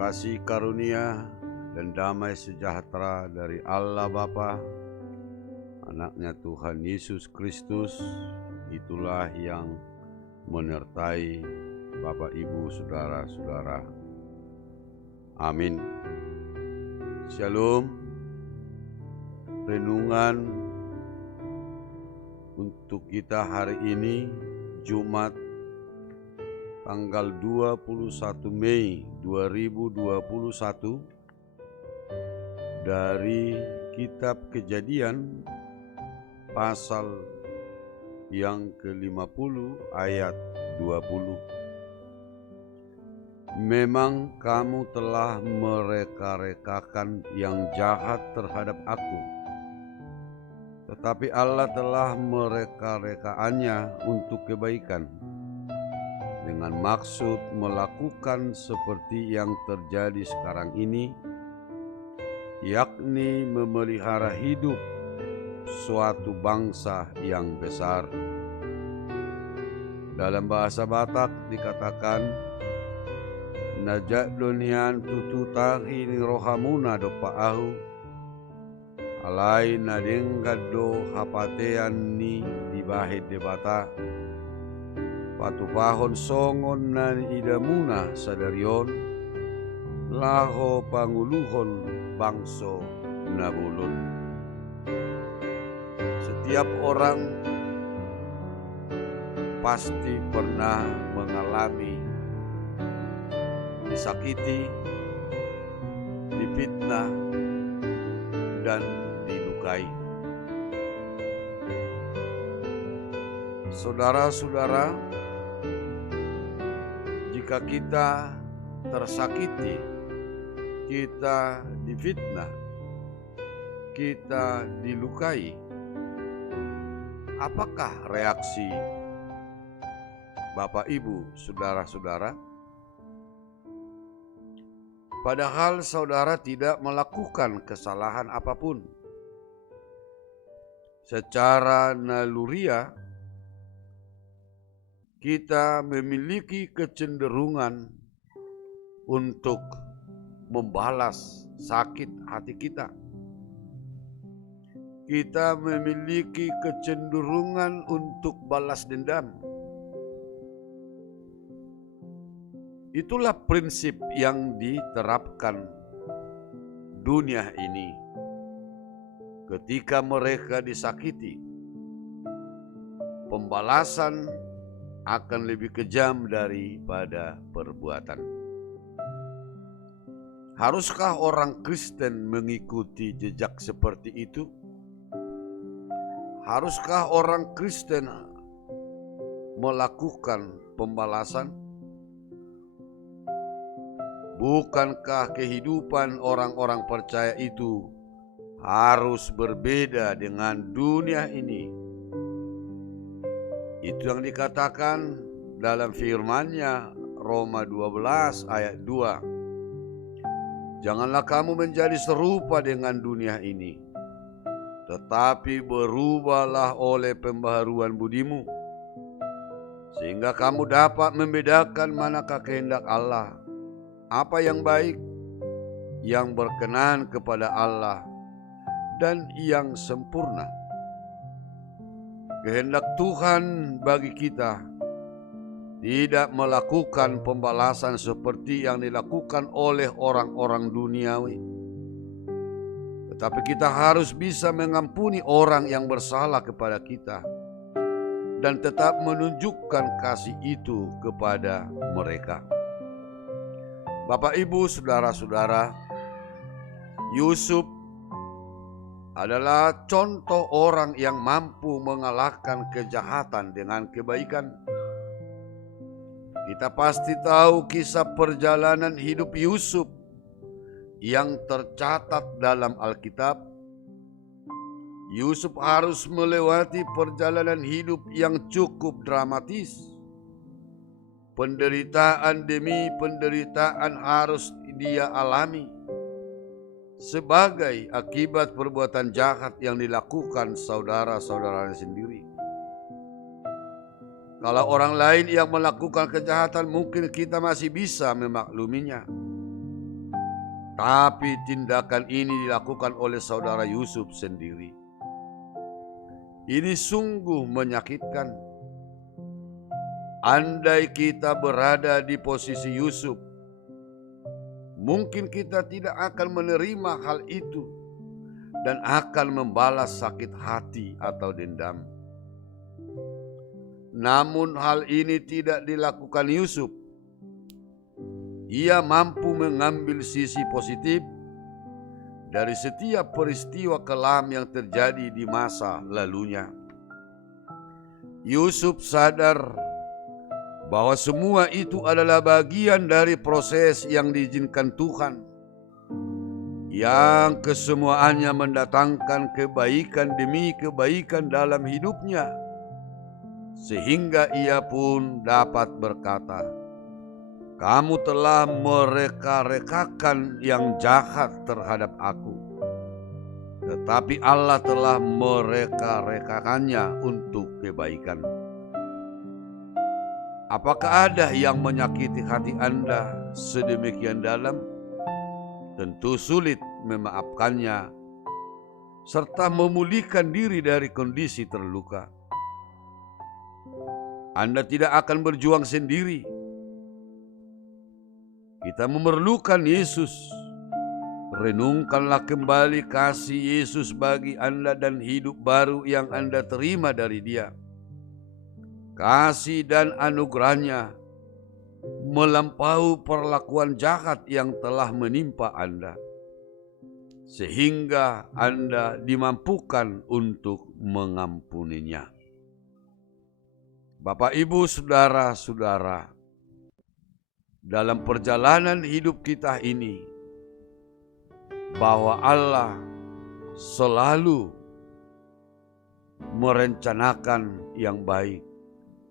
Kasih karunia dan damai sejahtera dari Allah Bapa, Anaknya Tuhan Yesus Kristus, itulah yang menyertai Bapak Ibu Saudara-saudara. Amin. Shalom. Renungan untuk kita hari ini, Jumat tanggal 21 Mei 2021 dari Kitab Kejadian pasal yang ke-50 ayat 20. Memang kamu telah mereka-rekakan yang jahat terhadap aku, tetapi Allah telah mereka-rekaannya untuk kebaikan, dengan maksud melakukan seperti yang terjadi sekarang ini, yakni memelihara hidup suatu bangsa yang besar. Dalam bahasa Batak dikatakan, najak dunian tututahi ni rohamuna do paahu, alai nadenggaddo hapatean ni dibahid debata, patupahon songon nan idamuna sadarion, laho panguluhon bangso nabulun. Setiap orang pasti pernah mengalami disakiti, difitnah, dan dilukai. Saudara-saudara, jika kita tersakiti, kita difitnah, kita dilukai, apakah reaksi Bapak Ibu, saudara-saudara? Padahal saudara tidak melakukan kesalahan apapun. Secara naluriah, kita memiliki kecenderungan untuk membalas sakit hati kita. Kita memiliki kecenderungan untuk balas dendam. Itulah prinsip yang diterapkan dunia ini. Ketika mereka disakiti, pembalasan akan lebih kejam daripada perbuatan. Haruskah orang Kristen mengikuti jejak seperti itu? Haruskah orang Kristen melakukan pembalasan? Bukankah kehidupan orang-orang percaya itu harus berbeda dengan dunia ini? Itu yang dikatakan dalam firman-Nya Roma 12 ayat 2. Janganlah kamu menjadi serupa dengan dunia ini, tetapi berubahlah oleh pembaharuan budimu, sehingga kamu dapat membedakan manakah kehendak Allah, apa yang baik, yang berkenan kepada Allah, dan yang sempurna. Kehendak Tuhan bagi kita tidak melakukan pembalasan seperti yang dilakukan oleh orang-orang duniawi, tetapi kita harus bisa mengampuni orang yang bersalah kepada kita dan tetap menunjukkan kasih itu kepada mereka. Bapak, Ibu, saudara-saudara, Yusuf adalah contoh orang yang mampu mengalahkan kejahatan dengan kebaikan. Kita pasti tahu kisah perjalanan hidup Yusuf yang tercatat dalam Alkitab. Yusuf harus melewati perjalanan hidup yang cukup dramatis. Penderitaan demi penderitaan harus dia alami sebagai akibat perbuatan jahat yang dilakukan saudara-saudaranya sendiri. Kalau orang lain yang melakukan kejahatan, mungkin kita masih bisa memakluminya. Tetapi tindakan ini dilakukan oleh saudara Yusuf sendiri. Ini sungguh menyakitkan. Andai kita berada di posisi Yusuf, mungkin kita tidak akan menerima hal itu dan akan membalas sakit hati atau dendam. Namun hal ini tidak dilakukan Yusuf. Ia mampu mengambil sisi positif dari setiap peristiwa kelam yang terjadi di masa lalunya. Yusuf sadar bahwa semua itu adalah bagian dari proses yang diizinkan Tuhan, yang kesemuanya mendatangkan kebaikan demi kebaikan dalam hidupnya, sehingga ia pun dapat berkata, "Kamu telah mereka-rekakan yang jahat terhadap aku, tetapi Allah telah mereka-rekakannya untuk kebaikan." Apakah ada yang menyakiti hati Anda sedemikian dalam? Tentu sulit memaafkannya serta memulihkan diri dari kondisi terluka. Anda tidak akan berjuang sendiri. Kita memerlukan Yesus. Renungkanlah kembali kasih Yesus bagi Anda dan hidup baru yang Anda terima dari Dia. Kasih dan anugerahnya melampaui perlakuan jahat yang telah menimpa Anda, sehingga Anda dimampukan untuk mengampuninya. Bapak, Ibu, saudara-saudara, dalam perjalanan hidup kita ini, bahwa Allah selalu merencanakan yang baik.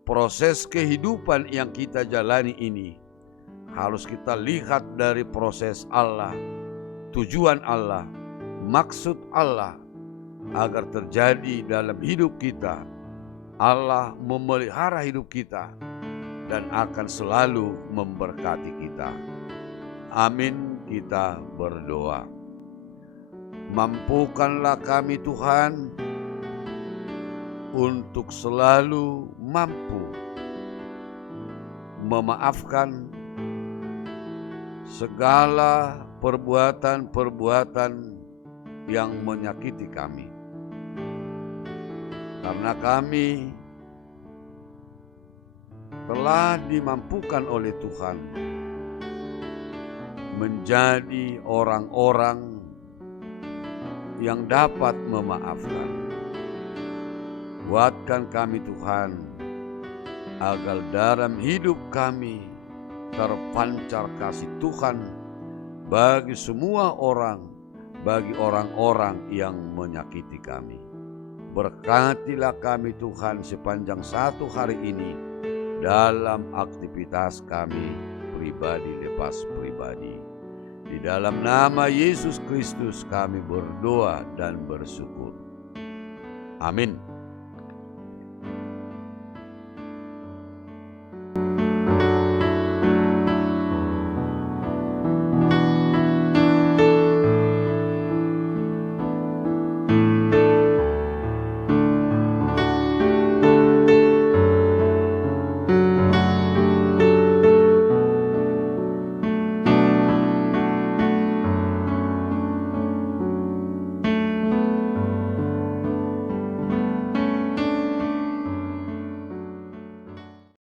Proses kehidupan yang kita jalani ini harus kita lihat dari proses Allah, tujuan Allah, maksud Allah agar terjadi dalam hidup kita. Allah memelihara hidup kita dan akan selalu memberkati kita. Amin. Kita berdoa. Mampukanlah kami Tuhan untuk selalu mampu memaafkan segala perbuatan-perbuatan yang menyakiti kami. Karena kami telah dimampukan oleh Tuhan menjadi orang-orang yang dapat memaafkan. Kuatkan kami Tuhan, agar dalam hidup kami terpancar kasih Tuhan bagi semua orang, bagi orang-orang yang menyakiti kami. Berkatilah kami Tuhan sepanjang satu hari ini dalam aktivitas kami pribadi lepas pribadi. Di dalam nama Yesus Kristus kami berdoa dan bersyukur. Amin.